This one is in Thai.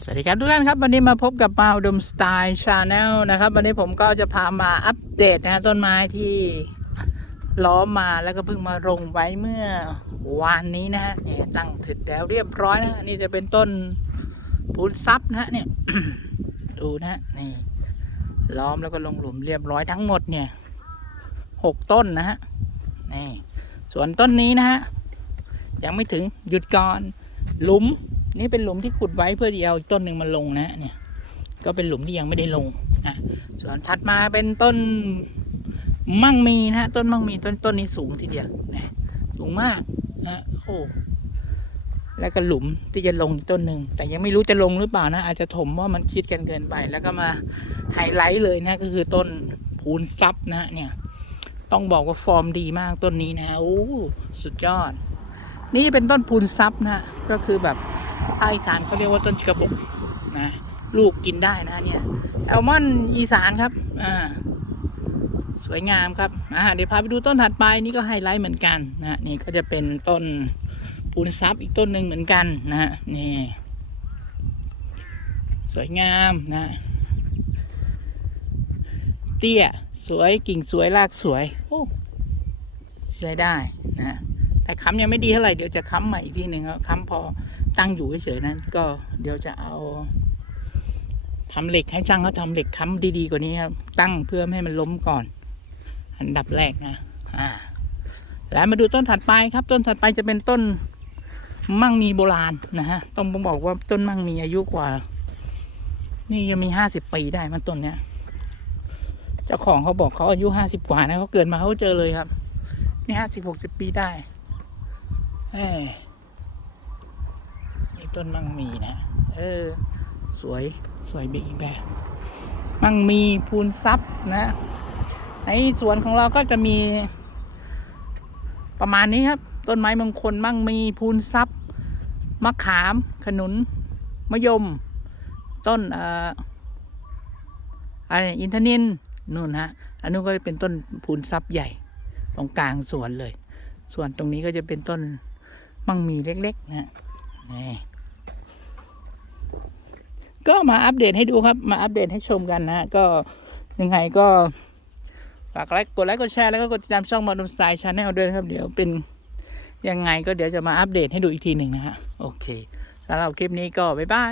สวัสดีครับทุกท่านครับวันนี้มาพบกับมาอุดมสไตล์ชาแนลนะครับ วันนี้ผมก็จะพามาอัปเดตนะฮะต้นไม้ที่ล้อมมาแล้วก็เพิ่งมาลงไว้เมื่อวานนี้นะฮะเนี่ยตั้งถึดแล้วเรียบร้อยนะนี่จะเป็นต้นปูนซับนะฮะเนี่ยดูนะฮะนี่ล้อมแล้วก็ลงหลุมเรียบร้อยทั้งหมดเนี่ยหกต้นนะฮะนี่ส่วนต้นนี้นะฮะยังไม่ถึงหยุดก่อนหลุม นี่เป็นหลุมที่ขุดไว้เพื่อที่เอาอีกต้นหนึ่งมาลงนะเนี่ย ก็เป็นหลุมที่ยังไม่ได้ลงอะส่วนถัดมาเป็นต้นมั่งมีนะฮะต้นมั่งมีต้นต้นนี้สูงทีเดียวนะสูงมากนะโอ้แล้วก็หลุมที่จะลงอีกต้นหนึ่งแต่ยังไม่รู้จะลงหรือเปล่านะ อาจจะถมว่ามันคิดกันเกินไป แล้วก็มาไฮไลท์เลยนะ ก็คือต้นพูนซับนะเนี่ย ต้องบอกว่าฟอร์มดีมากต้นนี้นะโอ้สุดยอด นี่เป็นต้นพูนซับนะ ก็คือแบบาคอีสานเขาเรียกว่าต้นกระบกนะลูกกินได้นะเนี่ยแอลมอนด์อีสานครับอ่าสวยงามครับอ่าเดี๋ยวพาไปดูต้นถัดไปนี่ก็ไฮไลท์เหมือนกันนะนี่ก็จะเป็นต้นปูนซับอีกต้นหนึ่งเหมือนกันนะฮะนี่สวยงามนะ เตี้ย สวยกิ่งสวยรากสวย โอ้ใช้ได้นะ แต่ค้ำยังไม่ดีเท่าไหร่เดี๋ยวจะค้ำใหม่อีกทีหนึ่งครับค้ำพอตั้งอยู่เฉยๆนั้น ก็เดี๋ยวจะเอาทำเหล็กให้ช่างเขาทำเหล็กค้ำดีๆกว่านี้ครับ ตั้งเพื่อไม่ให้มันล้มก่อน อันดับแรกนะอ่าแล้วมาดูต้นถัดไปครับ ต้นถัดไปจะเป็นต้นมั่งมีโบราณนะฮะต้องบอกว่าต้นมั่งมีอายุกว่า นี่ยังมีห้าสิบปีได้มันต้นเนี้ยเจ้าของเขาบอกเขาอายุห้าสิบกว่านะเขาเกิดมาเขาเจอเลยครับ นี่ห้าสิบหกสิบปีได้ นี่ต้นมังมีนะ เออ สวยสวยเบกอีกแบบมังมีพูนซับนะในสวนของเราก็จะมี ประมาณนี้ครับ ต้นไม้มงคลมั่งมีพูนซับมะขาม ขนุน มะยม ต้นเอ่ออะไรอินทนินนู่นฮะอันนู้นก็จะเป็นต้นพูนซับใหญ่ ตรงกลางสวนเลย ส่วนตรงนี้ก็จะเป็นต้น มั่งมีเล็กๆนะนี่ก็มาอัปเดตให้ดูครับ มาอัปเดตให้ชมกันนะก็ยังไงก็ฝากไลค์กดไลค์กดแชร์แล้วก็กดติดตามช่องมาดูสไตล์ชาแนลด้วยนะครับ เดี๋ยวเป็นยังไงก็เดี๋ยวจะมาอัปเดตให้ดูอีกทีหนึ่งนะฮะ โอเคสำหรับคลิปนี้ก็บ๊ายบาย